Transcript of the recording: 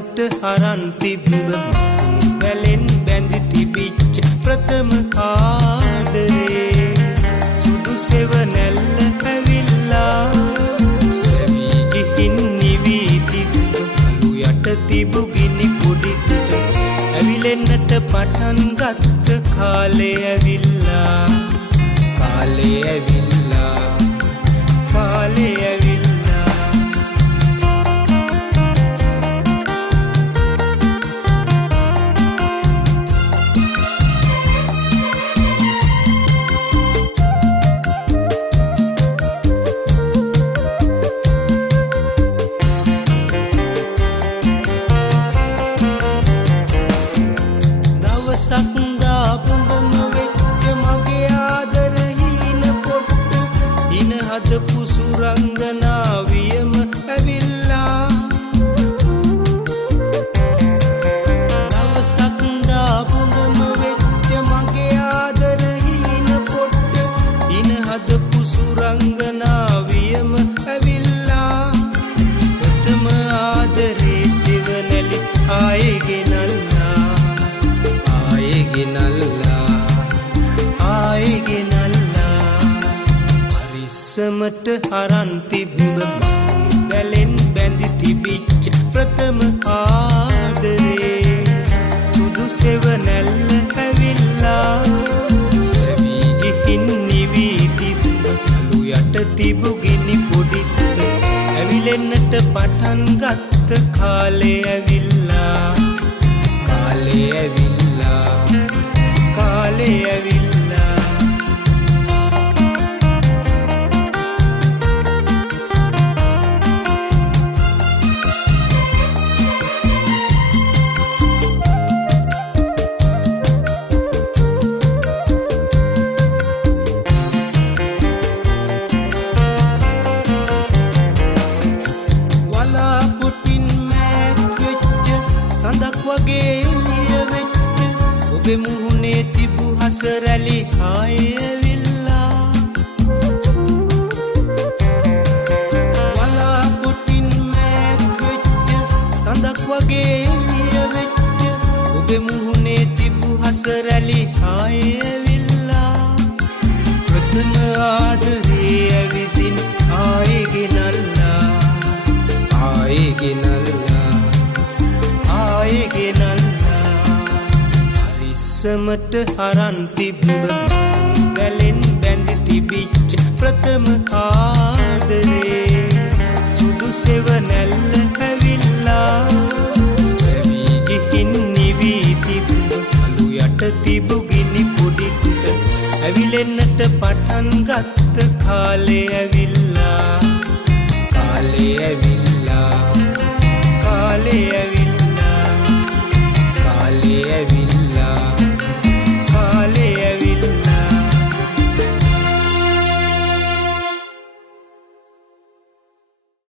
ඉස්සමට අරන් තිබ්බ වැලෙන් බැඳි තිබිච්ච ප්‍රථම ආදරේ සුදු සෙවණැල්ල ඇවිල්ලා ඇවි ගිහින් නිවි තිබ්බ අලු යට තිබු ගිනි පොඩිත් ඇවිලෙන්නට පටන් ගත්ත කාලේ ඇවිල්ලා කාලේ ඇවිල්ලා කාලේ ඇවිල්ලා පුසුරංගනාවියම ඇවිල්ලා දවසක් දාපුඟම වෙච්ච මගේ ආදර හීන පොට්ට ඉන හද පුසුරංගනාවියම ඇවිල්ලා ප්‍රථම ආදරේ සෙවණැලි ආයේ ගෙනල්ලා ආයේ ගෙනල්ලා ආයේ ගෙනල්ලා ඉස්සමට අරන් තිබ්බ වැලෙන් බැඳි තිබිච්ච ප්‍රථම ආදරේ සුදු සෙවණැල්ල ඇවිල්ලා ඇවි ගිහින් නිවි තිබ්බ අලු යට තිබු ගිනි පොඩිත් ඇවිලෙන්නට පටන් ගත්ත කාලේ ඇවිල්ලා කාලේ ඇවිල්ලා කාලේ ඇවිල්ලා වගේ එළිය වෙච්ච ඔබේ මුහුණේ තිබු හසරැලි ආයේ ඇවිල්ලා වලාපොටින් මෑත් වෙච්ච සඳක් වගේ එළිය වෙච්ච ඔබේ මුහුණේ තිබු හසරැලි ආයේ ඇවිල්ලා ප්‍රථම ආදරේ ඇවිදින් ආයේ ගෙනල්ලා ආයේ ගෙනල්ලා ආයේ ගෙනල්ලා ඉස්සමට අරන් තිබ්බ වැලෙන් බැඳි තිබිච්ච ප්‍රථම ආදරේ සුදු සෙවණැල්ල ඇවිල්ලා ඇවි ගිහින් නිවි තිබ්බ අලු යට තිබු ගිනි පොඩිත් ඇවිලෙන්නට පටන් ගත්ත කාලේ ඇවිල්ලා